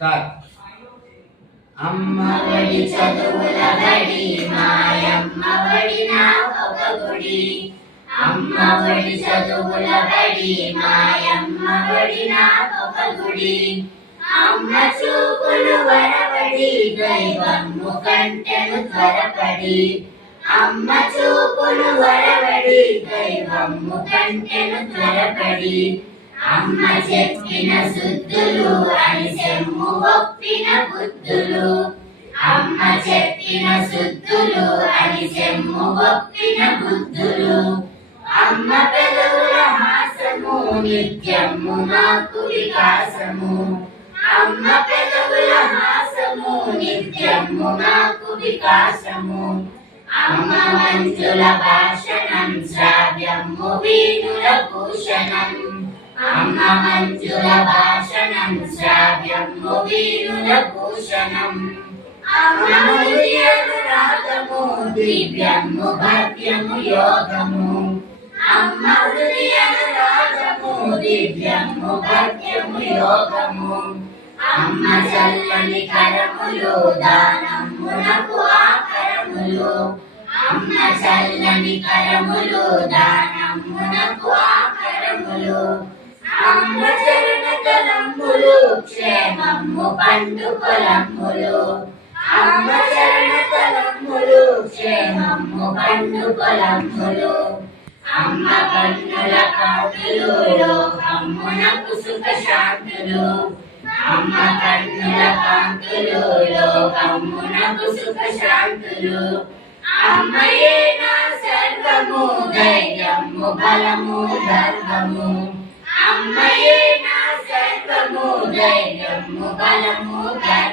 Start. అమ్మ ఒడి చదువుల బడి మాయమ్మ ఒడి నా ఒక గుడి. అమ్మ ఒడి చదువుల బడి మాయమ్మ ఒడి నా ఒక గుడి. అమ్మ చూపులు వరవడి దైవమ్ము కంటెను త్వరపడి. అమ్మ చూపులు వరవడి దైవమ్ము కంటెను త్వరపడి. అమ్మ చెప్పిన సుద్దులు అనిసెమ్ము ఒప్పిన బుద్ధులు. అమ్మ చెప్పిన సుద్దులు అనిసెమ్ము ఒప్పిన బుద్ధులు. అమ్మ పెదవుల హాసము నిత్యము మాకు వికాసము. అమ్మ పెదవుల హాసము నిత్యము మాకు వికాసము. అమ్మ మంజుల భాషణం శ్రావ్యము వీణుల భూషణం. అమ్మ మంజుల భాషణం శ్రావ్యము వీణుల భూషణం. అమ్మ హృదయనురాగము దివ్యము భవ్యము యోగము. అమ్మ హృదయనురాగము దివ్యము భవ్యము యోగము. అమ్మ చల్లని కరములు దానమునకు ఆకరములు. అమ్మ చల్లని కరములు దానమునకు ఆకరములు. అమ్మ చరణ తలంబులు క్షేమము పండు పొలంబులు. అమ్మ చరణ తలంబులు క్షేమము పండు పొలంబులు. అమ్మ కన్నుల కాంతులు లోకమ్మునకు సుఖ శాంతులు. అమ్మ కన్నుల కాంతులు లోకమ్మునకు సుఖ శాంతులు. అమ్మయే నా సర్వము ధైర్యము బలము గర్వము. అమ్మయే నా సర్వము ధైర్యము బలము గర్వము.